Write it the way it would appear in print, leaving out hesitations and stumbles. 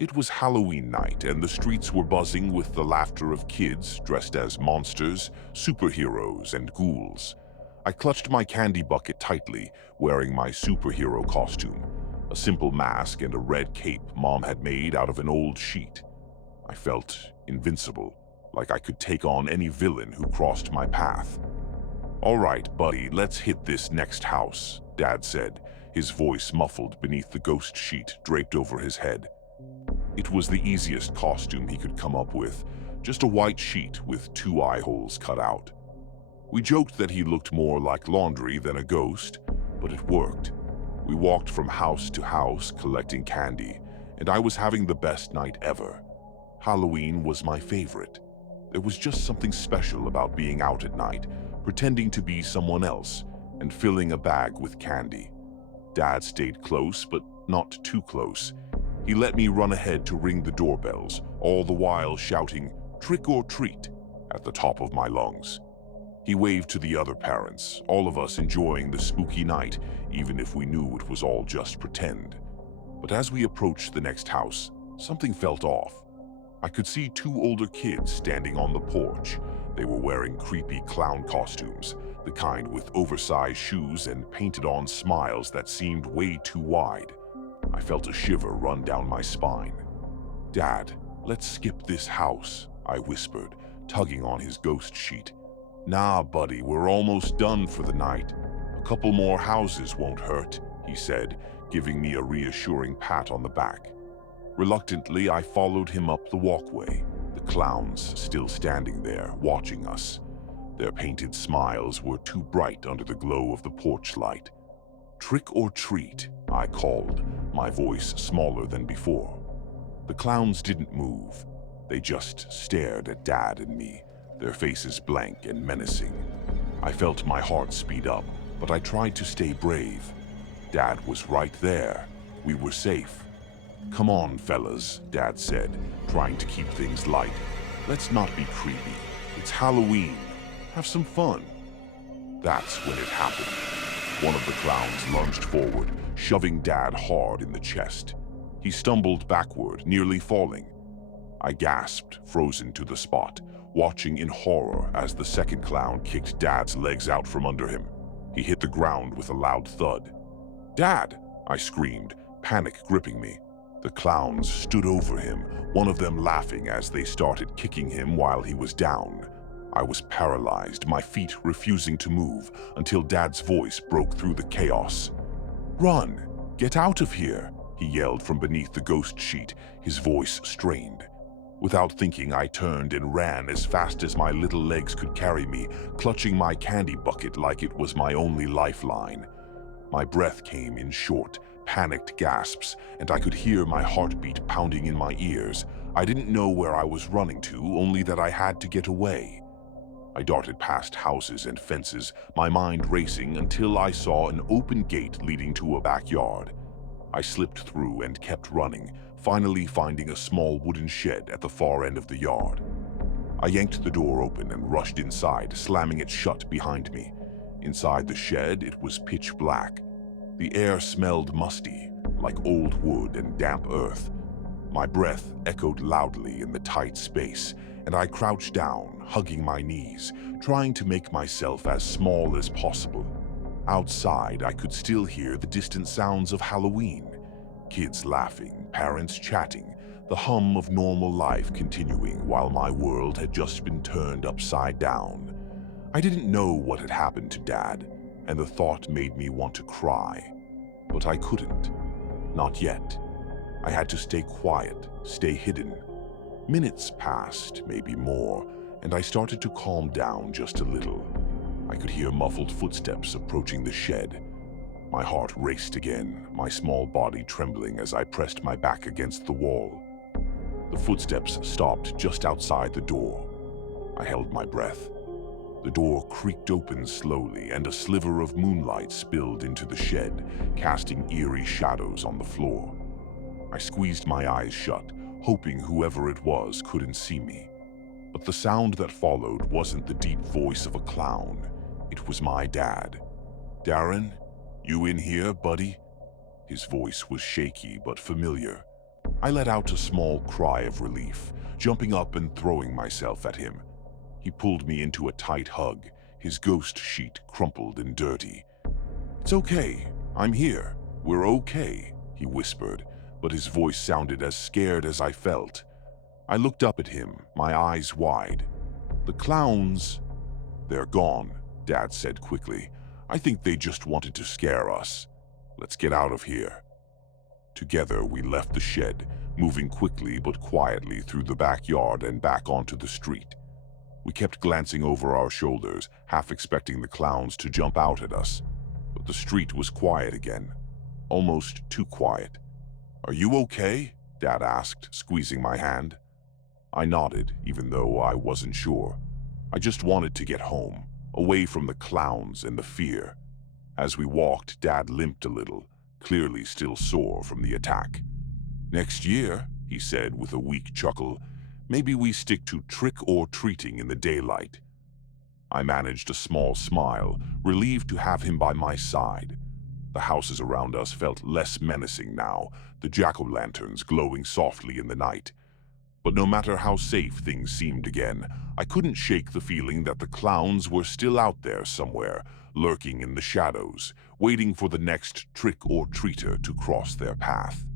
It was Halloween night, and the streets were buzzing with the laughter of kids dressed as monsters, superheroes, and ghouls. I clutched my candy bucket tightly, wearing my superhero costume, a simple mask and a red cape Mom had made out of an old sheet. I felt invincible, like I could take on any villain who crossed my path. "All right, buddy, let's hit this next house," Dad said, his voice muffled beneath the ghost sheet draped over his head. It was the easiest costume he could come up with, just a white sheet with two eye holes cut out. We joked that he looked more like laundry than a ghost, but it worked. We walked from house to house collecting candy, and I was having the best night ever. Halloween was my favorite. There was just something special about being out at night, pretending to be someone else, and filling a bag with candy. Dad stayed close, but not too close. He let me run ahead to ring the doorbells, all the while shouting, "Trick or treat," at the top of my lungs. He waved to the other parents, all of us enjoying the spooky night, even if we knew it was all just pretend. But as we approached the next house, something felt off. I could see two older kids standing on the porch. They were wearing creepy clown costumes, the kind with oversized shoes and painted-on smiles that seemed way too wide. I felt a shiver run down my spine. "Dad, let's skip this house," I whispered, tugging on his ghost sheet. "Nah, buddy, we're almost done for the night. A couple more houses won't hurt," he said, giving me a reassuring pat on the back. Reluctantly, I followed him up the walkway, the clowns still standing there, watching us. Their painted smiles were too bright under the glow of the porch light. "Trick or treat," I called, my voice smaller than before. The clowns didn't move. They just stared at Dad and me, their faces blank and menacing. I felt my heart speed up, but I tried to stay brave. Dad was right there. We were safe. "Come on, fellas," Dad said, trying to keep things light. "Let's not be creepy. It's Halloween. Have some fun." That's when it happened. One of the clowns lunged forward, shoving Dad hard in the chest. He stumbled backward, nearly falling. I gasped, frozen to the spot, watching in horror as the second clown kicked Dad's legs out from under him. He hit the ground with a loud thud. "Dad!" I screamed, panic gripping me. The clowns stood over him, one of them laughing as they started kicking him while he was down. I was paralyzed, my feet refusing to move, until Dad's voice broke through the chaos. "Run! Get out of here!" he yelled from beneath the ghost sheet, his voice strained. Without thinking, I turned and ran as fast as my little legs could carry me, clutching my candy bucket like it was my only lifeline. My breath came in short, panicked gasps, and I could hear my heartbeat pounding in my ears. I didn't know where I was running to, only that I had to get away. I darted past houses and fences, my mind racing until I saw an open gate leading to a backyard. I slipped through and kept running, finally finding a small wooden shed at the far end of the yard. I yanked the door open and rushed inside, slamming it shut behind me. Inside the shed, it was pitch black. The air smelled musty, like old wood and damp earth. My breath echoed loudly in the tight space, and I crouched down, hugging my knees, trying to make myself as small as possible. Outside, I could still hear the distant sounds of Halloween. Kids laughing, parents chatting, the hum of normal life continuing while my world had just been turned upside down. I didn't know what had happened to Dad, and the thought made me want to cry. But I couldn't. Not yet. I had to stay quiet, stay hidden. Minutes passed, maybe more, and I started to calm down just a little. I could hear muffled footsteps approaching the shed. My heart raced again, my small body trembling as I pressed my back against the wall. The footsteps stopped just outside the door. I held my breath. The door creaked open slowly, and a sliver of moonlight spilled into the shed, casting eerie shadows on the floor. I squeezed my eyes shut, hoping whoever it was couldn't see me. But the sound that followed wasn't the deep voice of a clown. It was my dad. "Darren, you in here, buddy?" His voice was shaky but familiar. I let out a small cry of relief, jumping up and throwing myself at him. He pulled me into a tight hug, his ghost sheet crumpled and dirty. "It's okay. I'm here. We're okay," he whispered, but his voice sounded as scared as I felt. I looked up at him, my eyes wide. "The clowns, they're gone," Dad said quickly. "I think they just wanted to scare us. Let's get out of here." Together, we left the shed, moving quickly but quietly through the backyard and back onto the street. We kept glancing over our shoulders, half expecting the clowns to jump out at us. But the street was quiet again, almost too quiet. "Are you okay?" Dad asked, squeezing my hand. I nodded, even though I wasn't sure. I just wanted to get home, away from the clowns and the fear. As we walked, Dad limped a little, clearly still sore from the attack. "Next year," he said with a weak chuckle, "maybe we stick to trick-or-treating in the daylight." I managed a small smile, relieved to have him by my side. The houses around us felt less menacing now, the jack-o'-lanterns glowing softly in the night. But no matter how safe things seemed again, I couldn't shake the feeling that the clowns were still out there somewhere, lurking in the shadows, waiting for the next trick-or-treater to cross their path.